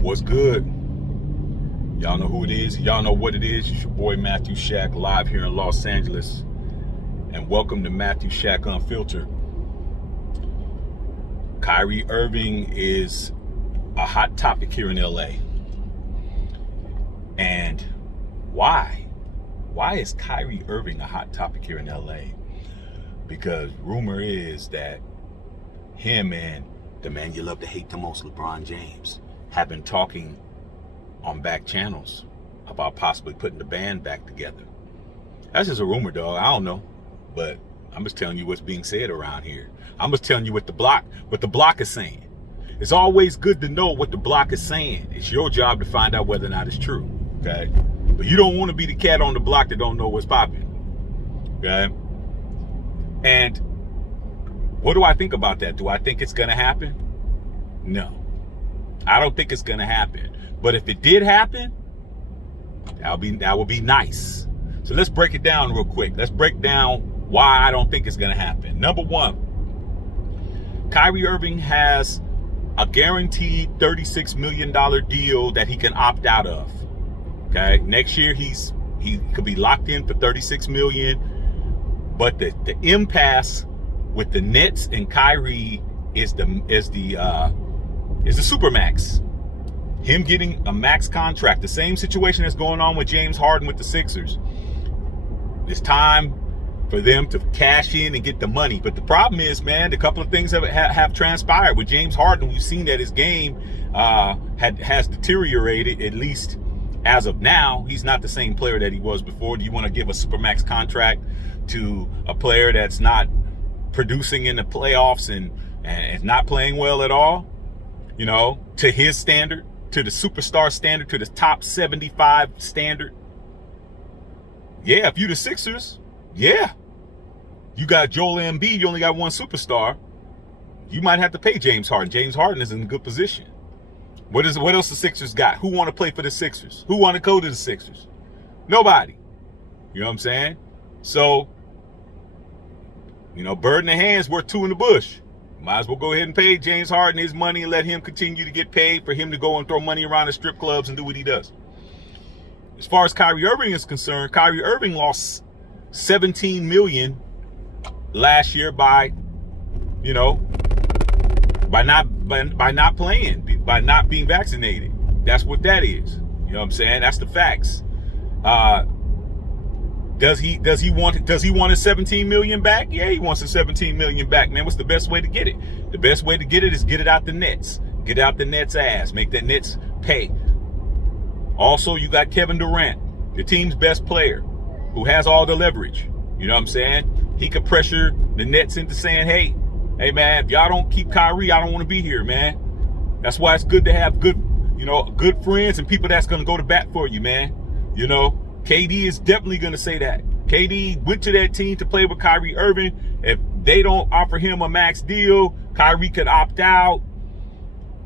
What's good? Y'all know who it is. Y'all know what it is. It's your boy Matthew Shack, live here in Los Angeles. And welcome to Matthew Shack Unfiltered. Kyrie Irving is a hot topic here in LA. And why? Why is Kyrie Irving a hot topic here in LA? Because rumor is that him and the man you love to hate the most, LeBron James, have been talking on back channels about possibly putting the band back together. That's just a rumor, dog. I don't know. But I'm just telling you what's being said around here. I'm just telling you what the block is saying. It's always good to know what the block is saying. It's your job to find out whether or not it's true. Okay? But you don't want to be the cat on the block that don't know what's popping. Okay? And what do I think about that? Do I think it's gonna happen? No. I don't think it's gonna happen. But if it did happen, that would be nice. So let's break it down real quick. Let's break down why I don't think it's gonna happen. Number one, Kyrie Irving has a guaranteed $36 million deal that he can opt out of. Okay, next year he could be locked in for $36 million. But the impasse with the Nets and Kyrie is the supermax. Him getting a max contract, the same situation that's going on with James Harden with the Sixers. It's time for them to cash in and get the money. But the problem is, man, a couple of things have transpired. With James Harden, we've seen that his game has deteriorated, at least as of now. He's not the same player that he was before. Do you want to give a supermax contract to a player that's not producing in the playoffs and not playing well at all? You know, to his standard, to the superstar standard, to the top 75 standard. Yeah, if you the Sixers, yeah. You got Joel Embiid, you only got one superstar. You might have to pay James Harden. James Harden is in a good position. What else the Sixers got? Who want to play for the Sixers? Who want to go to the Sixers? Nobody. You know what I'm saying? So, you know, bird in the hand's worth two in the bush. Might as well go ahead and pay James Harden his money and let him continue to get paid for him to go and throw money around the strip clubs and do what he does. As far as Kyrie Irving is concerned, Kyrie Irving lost $17 million last year by not playing, by not being vaccinated. That's what that is. You know what I'm saying? That's the facts. Does he want his 17 million back? Yeah, he wants his 17 million back, man. What's the best way to get it? The best way to get it is get it out the Nets. Get out the Nets' ass. Make the Nets pay. Also, you got Kevin Durant, the team's best player, who has all the leverage. You know what I'm saying? He could pressure the Nets into saying, hey man, if y'all don't keep Kyrie, I don't want to be here, man. That's why it's good to have good friends and people that's going to go to bat for you, man. You know, KD is definitely going to say that. KD went to that team to play with Kyrie Irving. If they don't offer him a max deal, Kyrie could opt out,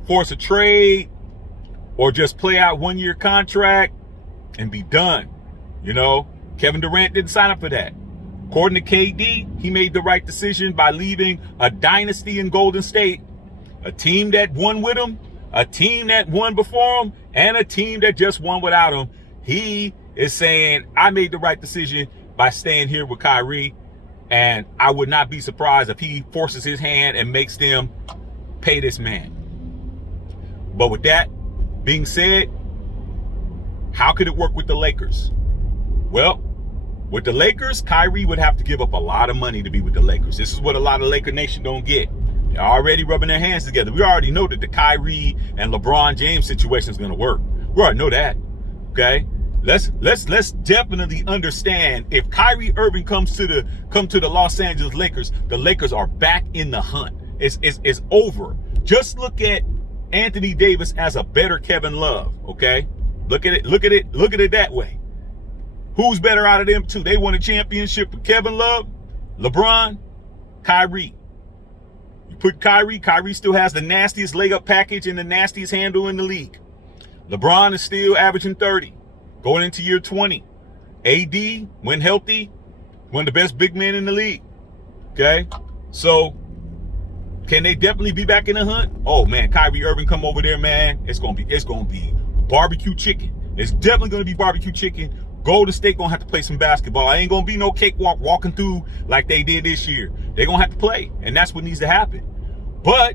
force a trade, or just play out 1-year contract and be done. You know, Kevin Durant didn't sign up for that. According to KD, he made the right decision by leaving a dynasty in Golden State, a team that won with him, a team that won before him, and a team that just won without him. He is saying, I made the right decision by staying here with Kyrie, and I would not be surprised if he forces his hand and makes them pay this man. But with that being said, how could it work with the Lakers? Well, with the Lakers, Kyrie would have to give up a lot of money to be with the Lakers. This is what a lot of Laker Nation don't get. They're already rubbing their hands together. We already know that the Kyrie and LeBron James situation is going to work. We already know that. Okay? Let's definitely understand, if Kyrie Irving comes to the Los Angeles Lakers, the Lakers are back in the hunt. It's over. Just look at Anthony Davis as a better Kevin Love. Okay? Look at it that way. Who's better out of them two? They won a championship with Kevin Love, LeBron, Kyrie. You put Kyrie still has the nastiest layup package and the nastiest handle in the league. LeBron is still averaging 30, going into year 20. AD, when healthy, one of the best big men in the league. Okay? So Can they definitely be back in the hunt? Oh man, Kyrie Irving come over there, man. It's gonna be barbecue chicken. It's definitely gonna be barbecue chicken. Golden State gonna have to play some basketball. I ain't gonna be no cakewalk walking through like they did this year. They're gonna have to play, and that's what needs to happen. But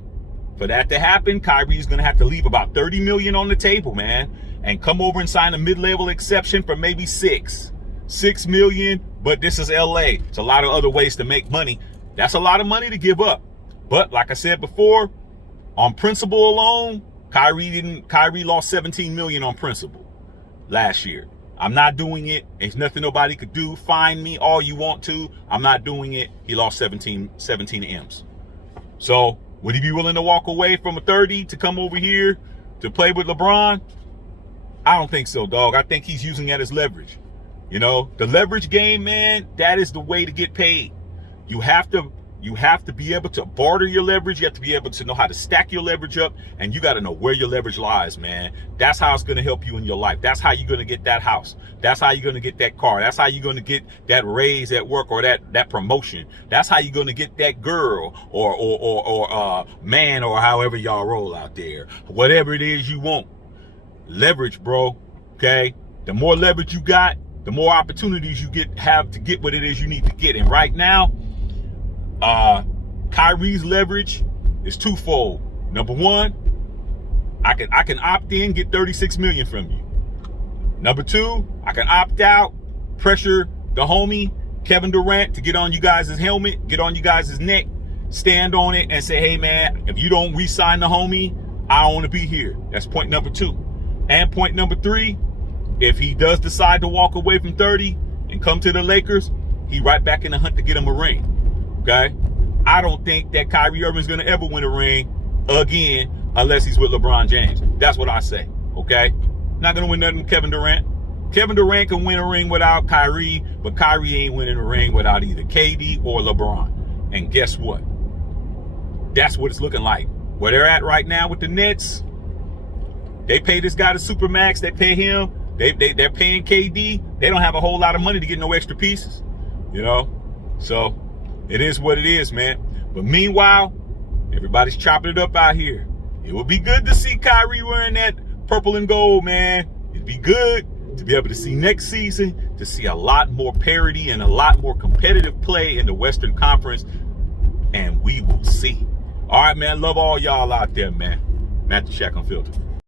for that to happen, Kyrie is gonna have to leave about $30 million on the table, man, and come over and sign a mid-level exception for maybe $6 million. But this is LA. It's a lot of other ways to make money. That's a lot of money to give up. But like I said before, on principle alone, Kyrie lost $17 million on principle last year. I'm not doing it. There's nothing nobody could do. Find me all you want to. I'm not doing it. He lost 17 M's. So would he be willing to walk away from a 30 to come over here to play with LeBron? I don't think so, dog. I think he's using that as leverage. You know, the leverage game, man, that is the way to get paid. You have to be able to barter your leverage. You have to be able to know how to stack your leverage up, and you got to know where your leverage lies, man. That's how it's going to help you in your life. That's how you're going to get that house. That's how you're going to get that car. That's how you're going to get that raise at work or that promotion. That's how you're going to get that girl or man, or however y'all roll out there. Whatever it is you want. Leverage, bro. Okay? The more leverage you got, the more opportunities you have to get what it is you need to get. And right now, Kyrie's leverage is twofold. Number one, I can opt in, get $36 million from you. Number two, I can opt out, pressure the homie Kevin Durant to get on you guys' helmet, get on you guys' neck, stand on it, and say, hey man, if you don't re-sign the homie, I don't want to be here. That's point number two. And point number three, if he does decide to walk away from 30 and come to the Lakers, he right back in the hunt to get him a ring. Okay? I don't think that Kyrie Irving is going to ever win a ring again unless he's with LeBron James. That's what I say. Okay? Not going to win nothing with Kevin Durant. Kevin Durant can win a ring without Kyrie, but Kyrie ain't winning a ring without either KD or LeBron. And guess what? That's what it's looking like. Where they're at right now with the Nets, they pay this guy the Supermax. They pay him. They're paying KD. They don't have a whole lot of money to get no extra pieces. You know? So it is what it is, man. But meanwhile, everybody's chopping it up out here. It would be good to see Kyrie wearing that purple and gold, man. It'd be good to be able to see next season, to see a lot more parity and a lot more competitive play in the Western Conference. And we will see. All right, man. Love all y'all out there, man. Matthew Shack Unfiltered.